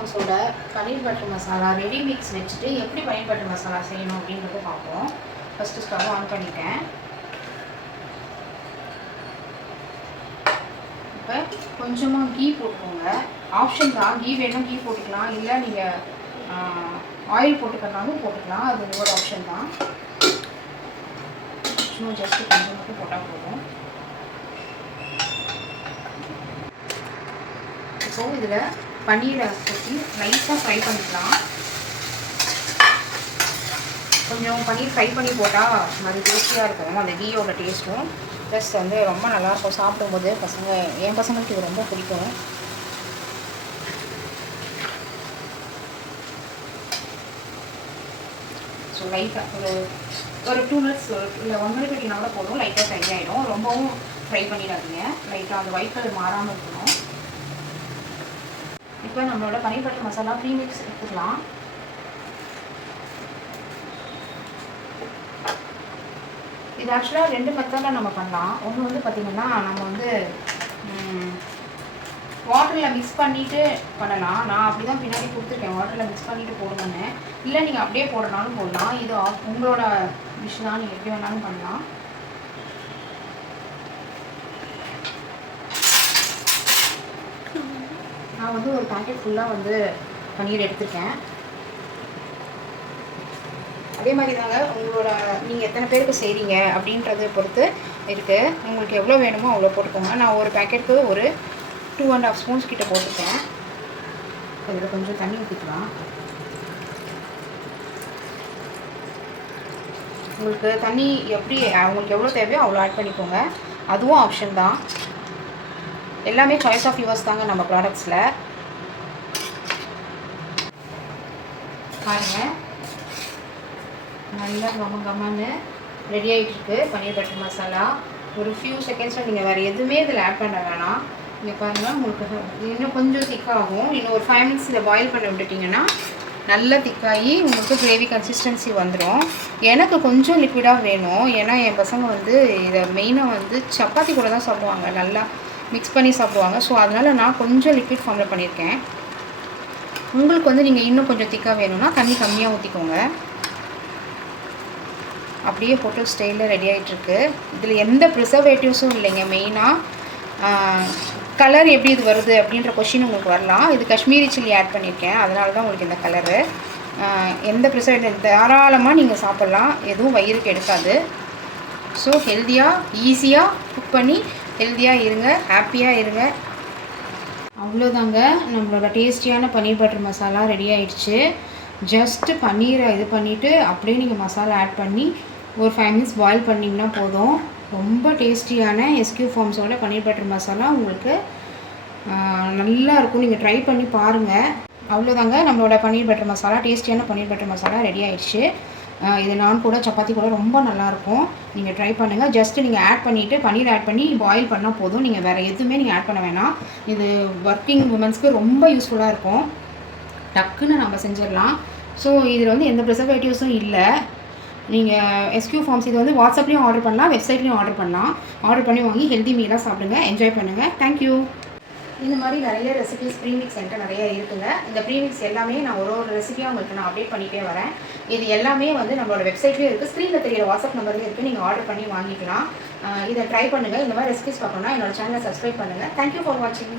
ஃபார்ம்ஸோட பன்னீர் butter masala ready mix வச்சுட்டு எப்படி பன்னீர் butter masala செய்யணும் அப்படின்றத பார்ப்போம். ஃபஸ்ட்டு ஸ்டவ் ஆன் பண்ணிட்டேன். இப்போ கொஞ்சமாக கீ போட்டுக்கோங்க. ஆப்ஷன் தான், கீ வேணும் கீ போட்டுக்கலாம், இல்லை நீங்கள் ஆயில் போட்டுக்கிறனாலும் போட்டுக்கலாம், அது உங்களோட ஆப்ஷன் தான். சும்மா ஜஸ்ட்டு கொஞ்சம் மட்டும் போட்டால் போதும். இப்போது இதில் பன்னீரை ஊற்றி லைட்டாக ஃப்ரை பண்ணிக்கலாம். கொஞ்சம் பன்னீர் ஃப்ரை பண்ணி போட்டால் அது டேஸ்டியாக இருக்கும், அந்த கீயோட டேஸ்ட்டும். ப்ளஸ் வந்து ரொம்ப நல்லாயிருக்கும் சாப்பிடும்போது. என் பசங்களுக்கு இது ரொம்ப பிடிக்கும். ஸோ லைட்டாக ஒரு 2 மினிட்ஸ் இல்லை 1 மினிட் விட்டினா கூட போதும், லைட்டாக ஃப்ரை ஆகிடும். ரொம்பவும் ஃப்ரை பண்ணிடாதீங்க, லைட்டாக அந்த ஒயிட் கலர் மாறாமல் இருக்கணும். இப்போ நம்மளோட பன்னீர் பட்டர் மசாலா ப்ரீமிக்ஸ் எடுத்துக்கலாம். இது ஆக்சுவலாக 2 மெத்தடில் நம்ம பண்ணலாம். ஒன்று வந்து பார்த்திங்கன்னா நம்ம வந்து வாட்டரில் மிக்ஸ் பண்ணிவிட்டு பண்ணலாம். நான் அப்படி தான் பின்னாடி கொடுத்துருக்கேன், வாட்டரில் மிக்ஸ் பண்ணிவிட்டு போடுங்கன்னு. இல்லை நீங்கள் அப்படியே போடுறனாலும் போடலாம், இது உங்களோட டிஷ் தான், நீங்கள் எப்படி வேணாலும் பண்ணலாம். நான் வந்து ஒரு பேக்கெட் ஃபுல்லாக வந்து பன்னீர் எடுத்துருக்கேன். அதே மாதிரி தாங்க உங்களோட நீங்கள் எத்தனை பேருக்கு செய்கிறீங்க அப்படின்றத பொறுத்து இருக்குது. உங்களுக்கு எவ்வளோ வேணுமோ அவ்வளோ போட்டுக்கோங்க. நான் ஒரு பேக்கெட்டுக்கு ஒரு 2.5 ஸ்பூன்ஸ் கிட்ட போட்டுருக்கேன். இதில் கொஞ்சம் தண்ணி ஊற்றிக்கலாம். உங்களுக்கு தண்ணி உங்களுக்கு எவ்வளோ தேவையோ அவ்வளோ ஆட் பண்ணிக்கோங்க, அதுவும் ஆப்ஷன் தான். எல்லாமே சாய்ஸ் ஆஃப் யுவர்ஸ் தாங்க நம்ம ப்ராடக்ட்ஸில். பாருங்கள், நல்லா கம்மன்னு ரெடி ஆகிட்டுருக்கு பன்னீர் பட்டர் மசாலா. ஒரு ஃபியூ செகண்ட்ஸில் நீங்கள் வேறு எதுவுமே இதில் ஆட் பண்ண வேணாம். இங்கே பாருங்கள், உங்களுக்கு இன்னும் கொஞ்சம் திக்காகும். இன்னும் ஒரு 5 மினிட்ஸ் இதை பாயில் பண்ண விட்டுட்டிங்கன்னா நல்லா திக்காகி உங்களுக்கு கிரேவி கன்சிஸ்டன்சி வந்துடும். எனக்கு கொஞ்சம் லிக்விடாக வேணும், ஏன்னா என் பசங்க வந்து இதை மெயினாக வந்து சப்பாத்தி கூட தான் சாப்பிடுவாங்க, நல்லா மிக்ஸ் பண்ணி சாப்பிடுவாங்க. ஸோ அதனால் நான் கொஞ்சம் லிக்விட் ஃபார்மில் பண்ணியிருக்கேன். உங்களுக்கு வந்து நீங்கள் இன்னும் கொஞ்சம் திக்காக வேணும்னா தண்ணி கம்மியாக ஊற்றிக்கோங்க. அப்படியே ஹோட்டல் ஸ்டைலில் ரெடி ஆகிட்டுருக்கு. இதில் எந்த ப்ரிசர்வேட்டிவ்ஸும் இல்லைங்க. மெயினாக கலர் எப்படி இது வருது அப்படின்ற கொஷின் உங்களுக்கு வரலாம். இது காஷ்மீரி சில்லி ஆட் பண்ணியிருக்கேன், அதனால தான் உங்களுக்கு இந்த கலரு. எந்த ப்ரிசர்வேட்டிவ் தாராளமாக நீங்கள் சாப்பிட்லாம், எதுவும் வயிறுக்கு எடுக்காது. ஸோ ஹெல்த்தியாக ஈஸியாக குக் பண்ணி ஹெல்த்தியாக இருங்க, ஹாப்பியாக இருங்க. அவ்வளோதாங்க, நம்மளோட டேஸ்டியான பன்னீர் பட்டர் மசாலா ரெடி ஆகிடுச்சு. ஜஸ்ட்டு பன்னீரை இது பண்ணிவிட்டு அப்படியே நீங்கள் மசாலா ஆட் பண்ணி ஒரு 5 மினிட்ஸ் பாயில் பண்ணிங்கன்னா போதும். ரொம்ப டேஸ்டியான எஸ்கியூ ஃபார்ம்ஸோட பன்னீர் பட்டர் மசாலா உங்களுக்கு நல்லா இருக்கும். நீங்கள் ட்ரை பண்ணி பாருங்கள். அவ்வளோதாங்க, நம்மளோட பன்னீர் பட்டர் மசாலா, டேஸ்டியான பன்னீர் பட்டர் மசாலா ரெடி ஆகிடுச்சு. இது நான் கூட சப்பாத்தி கூட ரொம்ப நல்லாயிருக்கும். நீங்கள் ட்ரை பண்ணுங்கள். ஜஸ்ட்டு நீங்கள் ஆட் பண்ணிவிட்டு பன்னீர் ஆட் பண்ணி பாயில் பண்ணால் போதும். நீங்கள் வேறு எதுவுமே நீங்கள் ஆட் பண்ண வேணாம். இது ஒர்க்கிங் உமன்ஸ்க்கு ரொம்ப யூஸ்ஃபுல்லாக இருக்கும். டக்குன்னு நம்ம செஞ்சிடலாம். ஸோ இதில் வந்து எந்த ப்ரிசர்வேட்டிவ்ஸும் இல்லை. நீங்கள் எஸ்கியூ ஃபார்ம்ஸ் இது வந்து வாட்ஸ்அப்லேயும் ஆர்டர் பண்ணலாம், வெப்சைட்லேயும் ஆர்டர் பண்ணலாம். ஆர்டர் பண்ணி வாங்கி ஹெல்தி மீலாக சாப்பிடுங்க, என்ஜாய் பண்ணுங்கள். தேங்க்யூ. இந்த மாதிரி நிறைய ரெசிபிஸ் ப்ரீமிக்ஸ் என்கிட்ட நிறைய இருக்குங்க. இந்த ப்ரீமிக்ஸ் எல்லாமே நான் ஒரு ரெசிபியாக உங்களுக்கு நான் அப்டேட் பண்ணிகிட்டே வரேன். இது எல்லாமே வந்து நம்மளோட வெப்சைட்லேயும் இருக்குது, ஸ்க்ரீனில் தெரியிற வாட்ஸ்அப் நம்பர்லேயும் இருக்குது. நீங்கள் ஆர்டர் பண்ணி வாங்கிக்கலாம். இதை ட்ரை பண்ணுங்கள். இந்த மாதிரி ரெசிபிஸ் பார்க்கணுன்னா என்னோட சேனலை சப்ஸ்கிரைப் பண்ணுங்கள். தேங்க்யூ ஃபார் வாட்சிங்.